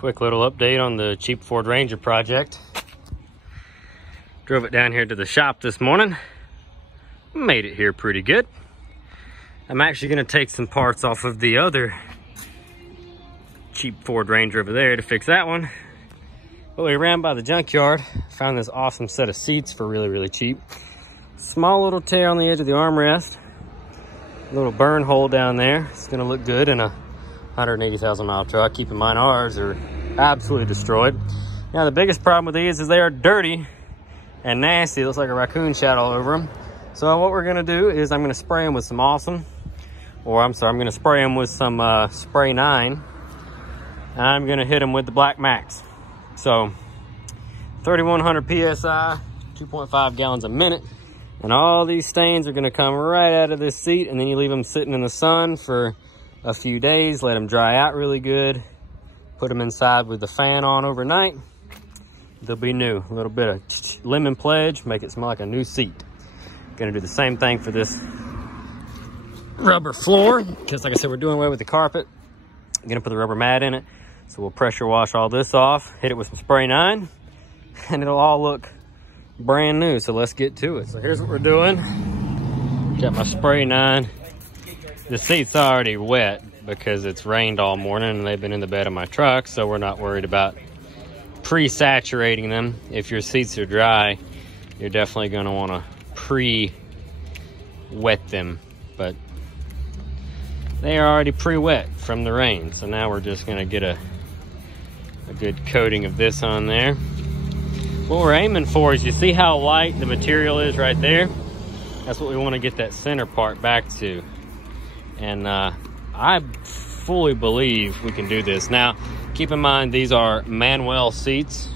Quick little update on the cheap Ford Ranger project. Drove it down here to the shop this morning. Made it here pretty good. I'm actually gonna take some parts off of the other cheap Ford Ranger over there to fix that one. But we ran by the junkyard, found this awesome set of seats for really cheap. Small little tear on the edge of the armrest. Little burn hole down there. It's gonna look good in a 180,000 mile truck. Keep in mind ours are absolutely destroyed. Now the biggest problem with these is they are dirty and nasty. It looks like a raccoon shat all over them. So what we're gonna do is I'm gonna spray them with some I'm gonna spray them with some Spray 9. And I'm gonna hit them with the Black Max. So 3,100 PSI, 2.5 gallons a minute. And all these stains are gonna come right out of this seat, and then you leave them sitting in the sun for a few days, let them dry out really good, put them inside with the fan on overnight. They'll be new. A little bit of lemon pledge, make it smell like a new seat. Gonna do the same thing for this rubber floor, because like I said, we're doing away with the carpet. I'm gonna put the rubber mat in it. So we'll pressure wash all this off, hit it with some Spray 9, and it'll all look brand new. So let's get to it. So here's what we're doing. Got my Spray 9. The seat's already wet because it's rained all morning and they've been in the bed of my truck, so we're not worried about pre-saturating them. If your seats are dry, you're definitely going to want to pre-wet them, but they are already pre-wet from the rain. So now we're just going to get a good coating of this on there. What we're aiming for is, you see how light the material is right there? That's what we want to get that center part back to. And I fully believe we can do this. Now, keep in mind, these are Manuel seats.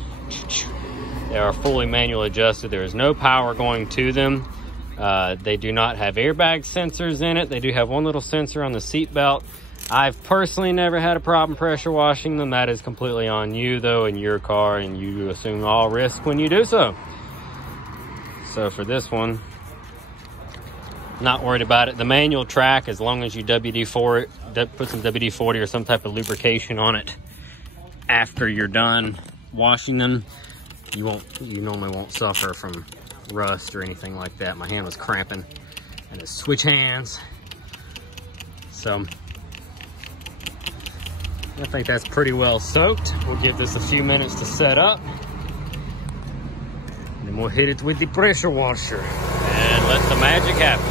They are fully manual adjusted. There is no power going to them. They do not have airbag sensors in it. They do have one little sensor on the seat belt. I've personally never had a problem pressure washing them. That is completely on you, though, in your car, and you assume all risk when you do so. So for this one, not worried about it. The manual track, as long as you WD-4 it, put some WD-40 or some type of lubrication on it after you're done washing them, you normally won't suffer from rust or anything like that. My hand was cramping and it's switch hands. So I think that's pretty well soaked. We'll give this a few minutes to set up, and then we'll hit it with the pressure washer and let the magic happen.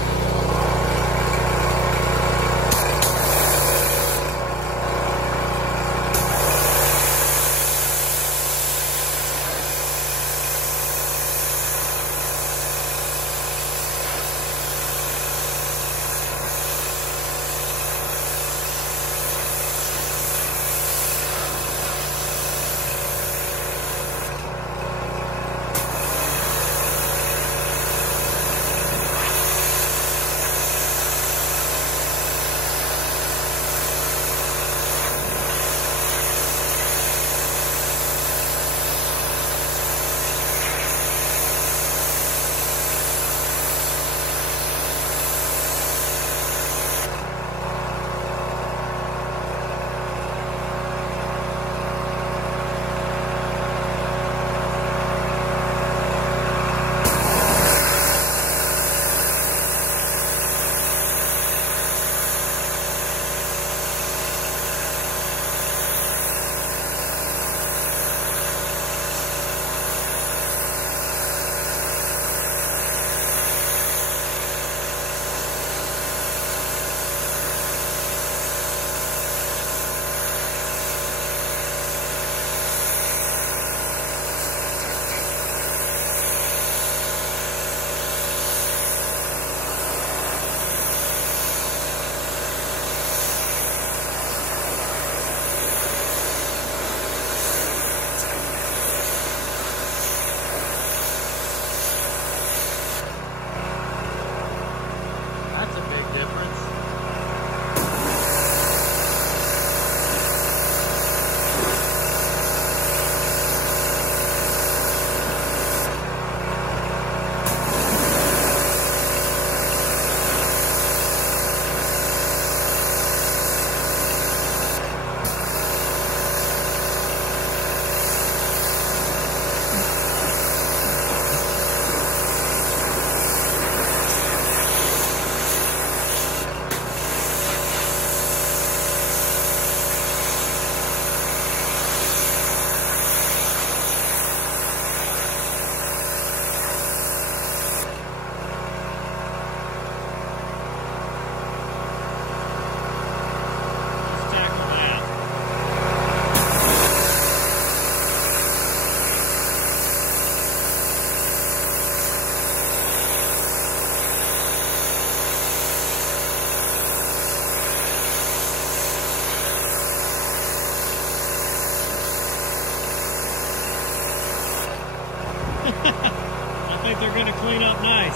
I think they're gonna clean up nice.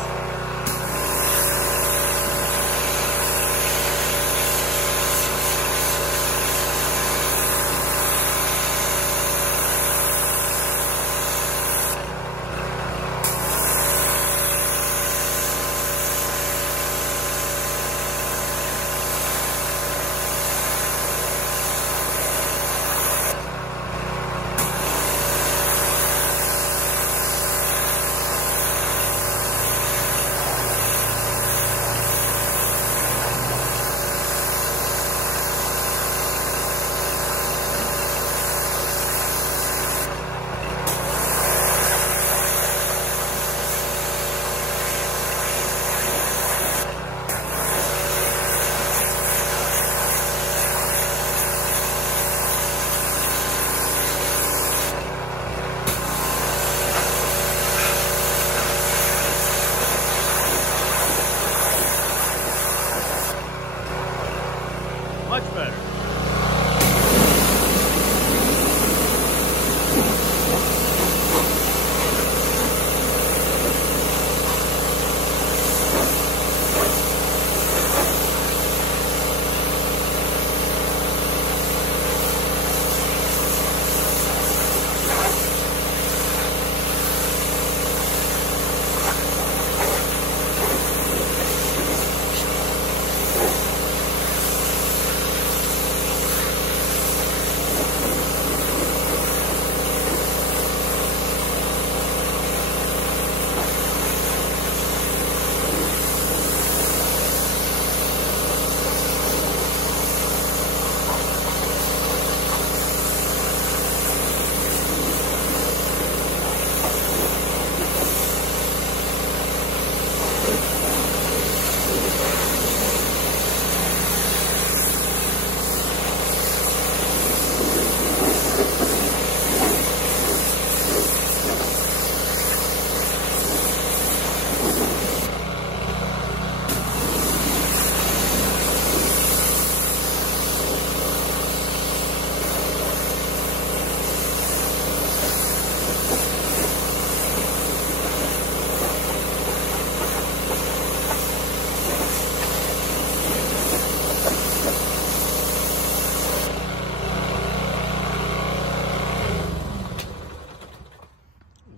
Much better.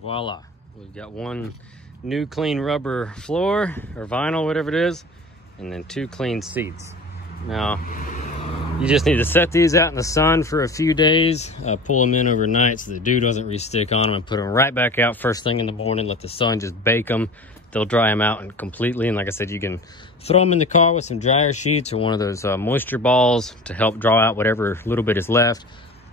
Voila, we've got one new clean rubber floor or vinyl, whatever it is, and then 2 clean seats. Now, you just need to set these out in the sun for a few days, pull them in overnight so the dew doesn't re-stick on them, and put them right back out first thing in the morning. Let the sun just bake them. They'll dry them out completely. And like I said, you can throw them in the car with some dryer sheets or one of those moisture balls to help draw out whatever little bit is left.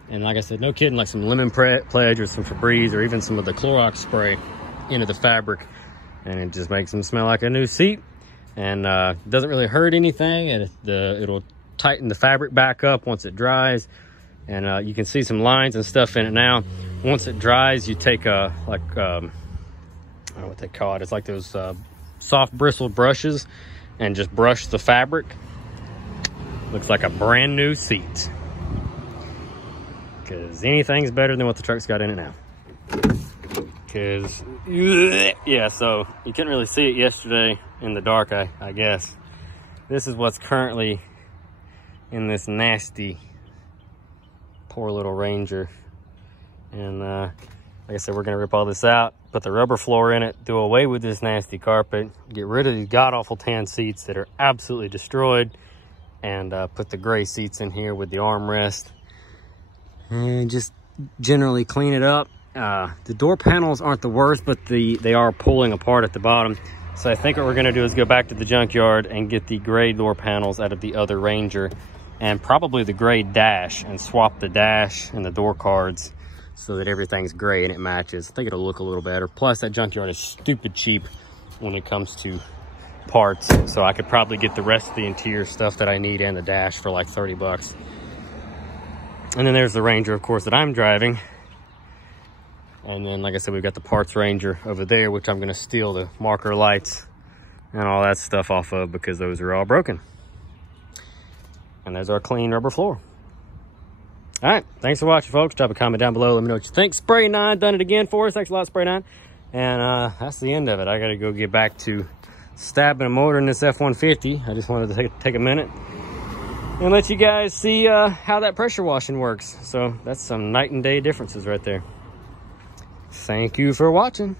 And like I said, no kidding, like some lemon pledge or some Febreze or even some of the Clorox spray into the fabric, and it just makes them smell like a new seat. And doesn't really hurt anything, and it'll tighten the fabric back up once it dries. And you can see some lines and stuff in it now. Once it dries, you take I don't know what they call it. It's like those soft bristled brushes, and just brush the fabric. Looks like a brand new seat. Because anything's better than what the truck's got in it now. Because, yeah, so you couldn't really see it yesterday in the dark, I guess. This is what's currently in this nasty, poor little Ranger. And like I said, we're gonna rip all this out, put the rubber floor in it, do away with this nasty carpet, get rid of these god-awful tan seats that are absolutely destroyed, and put the gray seats in here with the armrest. And just generally clean it up. The door panels aren't the worst, but they are pulling apart at the bottom. So I think what we're gonna do is go back to the junkyard and get the gray door panels out of the other Ranger, and probably the gray dash, and swap the dash and the door cards so that everything's gray and it matches. I think it'll look a little better. Plus that junkyard is stupid cheap when it comes to parts. So I could probably get the rest of the interior stuff that I need and the dash for like 30 bucks. And then there's the Ranger, of course, that I'm driving. And then, like I said, we've got the parts Ranger over there, which I'm gonna steal the marker lights and all that stuff off of because those are all broken. And there's our clean rubber floor. All right, thanks for watching, folks. Drop a comment down below. Let me know what you think. Spray 9 done it again for us. Thanks a lot, Spray 9. And that's the end of it. I gotta go get back to stabbing a motor in this F-150. I just wanted to take a minute and let you guys see how that pressure washing works. So that's some night and day differences right there. Thank you for watching.